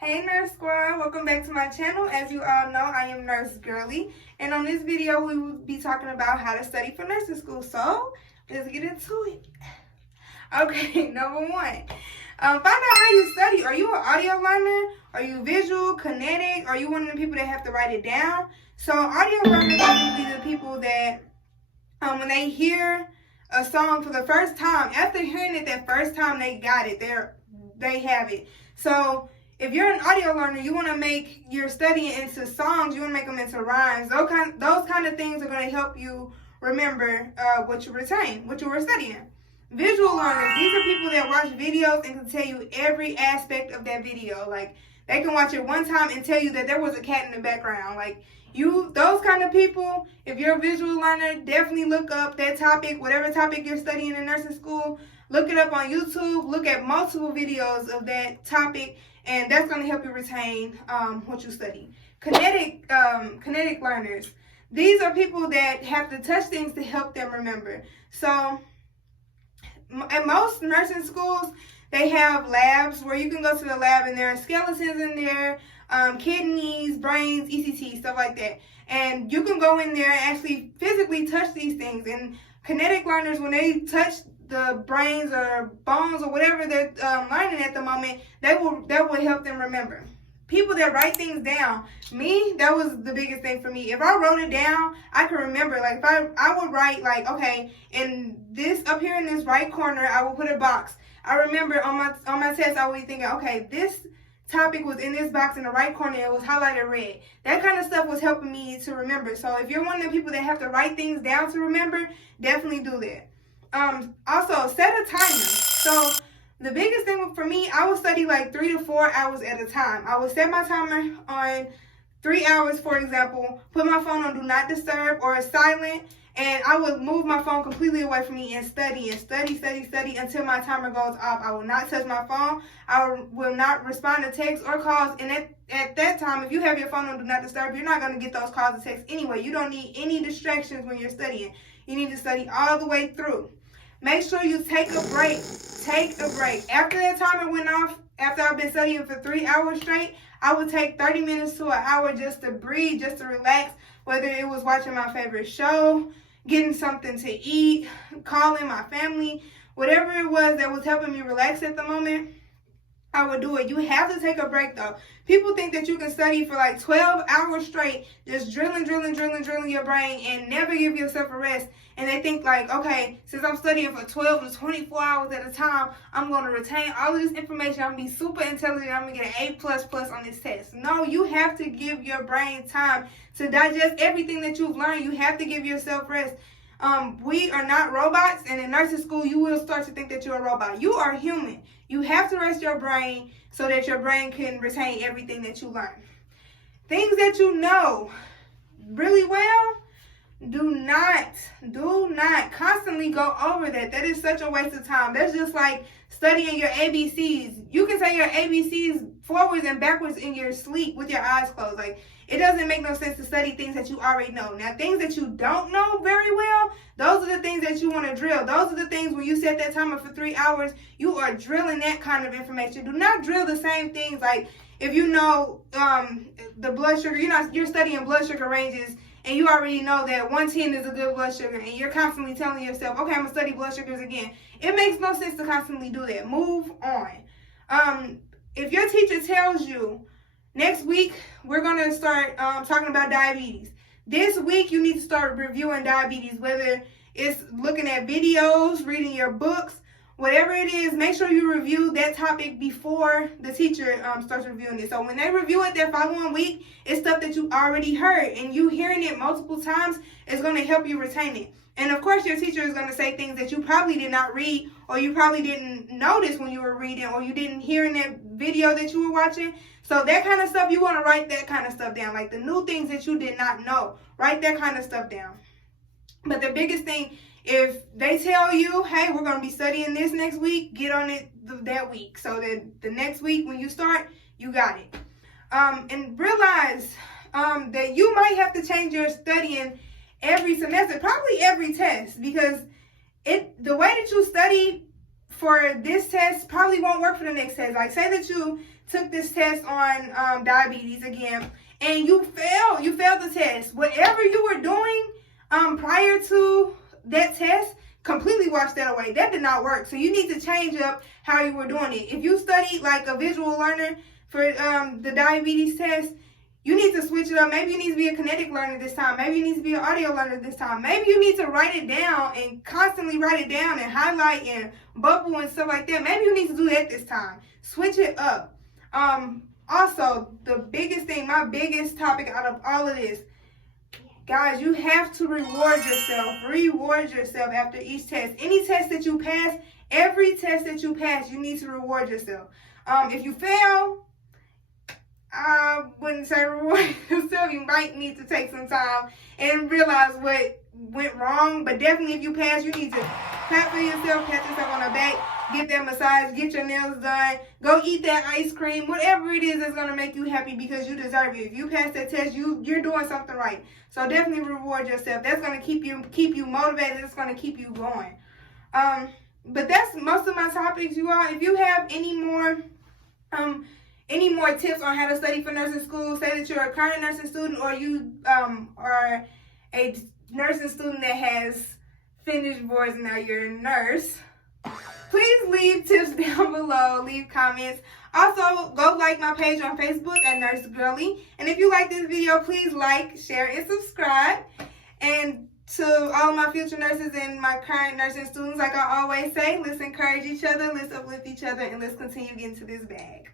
Hey Nurse Squad, welcome back to my channel. As you all know, I am Nurse Girly, and on this video we will be talking about how to study for nursing school. So let's get into it. Okay, number one, find out how you study. Are you an audio learner? Are you visual, kinetic? Are you one of the people that have to write it down? So audio learners are usually the people that when they hear a song for the first time, after hearing it that first time, they got it. They have it. So if you're an audio learner, you want to make your studying into songs, you want to make them into rhymes. Those kind of things are going to help you remember what you retain, what you were studying. Visual learners, these are people that watch videos and can tell you every aspect of that video. Like, they can watch it one time and tell you that there was a cat in the background. Like, those kind of people, if you're a visual learner, definitely look up that topic, whatever topic you're studying in nursing school. Look it up on YouTube. Look at multiple videos of that topic, and that's going to help you retain what you study. Kinetic learners. These are people that have to touch things to help them remember. So, at most nursing schools, they have labs where you can go to the lab and there are skeletons in there, kidneys, brains, ECT, stuff like that. And you can go in there and actually physically touch these things. And kinetic learners, when they touch the brains or bones or whatever they're learning at the moment, that will help them remember. People that write things down, that was the biggest thing for me. If I wrote it down, I could remember. Like, if I would write, like, okay, in this, up here in this right corner, I will put a box. I remember on my test, I would be thinking, okay, this topic was in this box in the right corner. It was highlighted red. That kind of stuff was helping me to remember. So if you're one of the people that have to write things down to remember, definitely do that. Also, set a timer. So the biggest thing for me, I would study like 3 to 4 hours at a time. I would set my timer on 3 hours, for example, put my phone on do not disturb or silent, and I would move my phone completely away from me and study until my timer goes off. I will not touch my phone. I will not respond to texts or calls. And at that time, if you have your phone on do not disturb, you're not going to get those calls and texts anyway. You don't need any distractions when you're studying. You need to study all the way through. Make sure you take a break. Take a break. After that timer went off, after I've been studying for 3 hours straight, I would take 30 minutes to an hour just to breathe, just to relax, whether it was watching my favorite show, getting something to eat, calling my family, whatever it was that was helping me relax at the moment, I would do it. You have to take a break, though. People think that you can study for like 12 hours straight, just drilling your brain and never give yourself a rest. And they think like, okay, since I'm studying for 12 to 24 hours at a time, I'm going to retain all of this information. I'm going to be super intelligent. I'm going to get an A++ on this test. No, you have to give your brain time to digest everything that you've learned. You have to give yourself rest. We are not robots, and in nursing school, you will start to think that you're a robot. You are human. You have to rest your brain so that your brain can retain everything that you learn. Things that you know really well, do not constantly go over that. That is such a waste of time. That's just like studying your ABCs. You can say your ABCs forwards and backwards in your sleep with your eyes closed. Like, it doesn't make no sense to study things that you already know. Now, things that you don't know very well, those are the things that you want to drill. Those are the things when you set that timer for 3 hours, you are drilling that kind of information. Do not drill the same things. Like, if you know the blood sugar, you're studying blood sugar ranges, and you already know that 110 is a good blood sugar, and you're constantly telling yourself, okay, I'm going to study blood sugars again. It makes no sense to constantly do that. Move on. If your teacher tells you, next week, we're going to start talking about diabetes. This week, you need to start reviewing diabetes, whether it's looking at videos, reading your books, whatever it is, make sure you review that topic before the teacher starts reviewing it. So when they review it that following week, it's stuff that you already heard, and you hearing it multiple times is going to help you retain it. And of course, your teacher is going to say things that you probably did not read, or you probably didn't notice when you were reading, or you didn't hear in that video that you were watching. So that kind of stuff, you want to write that kind of stuff down, like the new things that you did not know. Write that kind of stuff down. But the biggest thing, if they tell you, hey, we're going to be studying this next week, get on it that week. So that the next week when you start, you got it. And realize that you might have to change your studying every semester, probably every test, because the way that you study for this test probably won't work for the next test. Like, say that you took this test on diabetes again, and you failed the test. Whatever you were doing prior to that test completely washed that away. That did not work. So you need to change up how you were doing it. If you studied like a visual learner for the diabetes test, you need to switch it up. Maybe you need to be a kinetic learner this time. Maybe you need to be an audio learner this time. Maybe you need to write it down and constantly write it down and highlight and bubble and stuff like that. Maybe you need to do that this time. Switch it up. Also, the biggest thing, my biggest topic out of all of this, guys, you have to reward yourself. Reward yourself after each test. Any test that you pass, every test that you pass, you need to reward yourself. If you fail, I wouldn't say reward yourself. You might need to take some time and realize what went wrong. But definitely if you pass, you need to clap for yourself, pat yourself on the back, get that massage, get your nails done, go eat that ice cream, whatever it is that's going to make you happy because you deserve it. If you pass that test, you're doing something right. So definitely reward yourself. That's going to keep you motivated. It's going to keep you going. But that's most of my topics, you all. If you have any more tips on how to study for nursing school, say that you're a current nursing student or you are a nursing student that has finished boards and now you're a nurse, please leave tips down below. Leave comments. Also, go like my page on Facebook at Nurse Girly. And if you like this video, please like, share, and subscribe. And to all my future nurses and my current nursing students, like I always say, let's encourage each other, let's uplift each other, and let's continue getting to this bag.